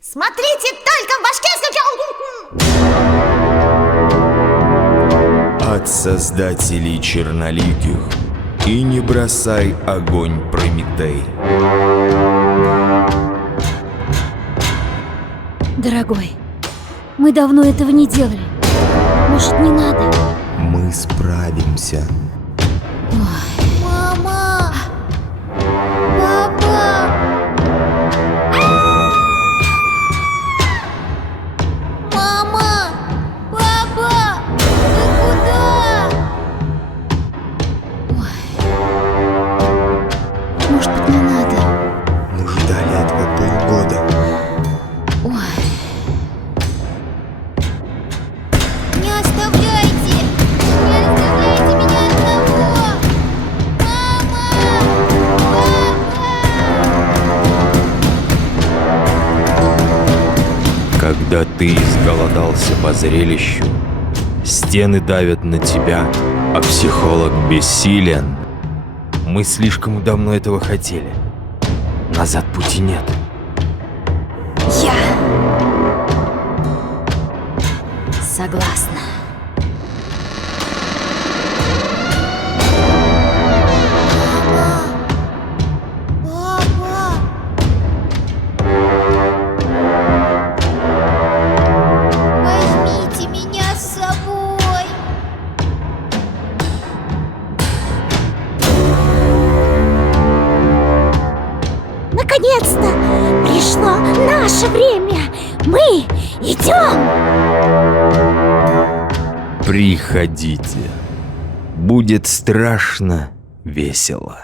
Смотрите, только в башке От создателей черноликих, и не бросай огонь, Прометей. Дорогой, мы давно этого не делали. Может, не надо? Мы справимся. Мама! Папа! Мама! Папа! Вы куда? Может быть, не надо? Мы ждали этого полгода. Не оставляйте! Не оставляйте меня одного! Мама! Папа! Когда ты изголодался по зрелищу, стены давят на тебя, а психолог бессилен. Мы слишком давно этого хотели. Назад пути нет. Я согласна. Папа! Возьмите меня с собой! Наконец-то пришло наше время. Мы идем. Приходите. Будет страшно весело.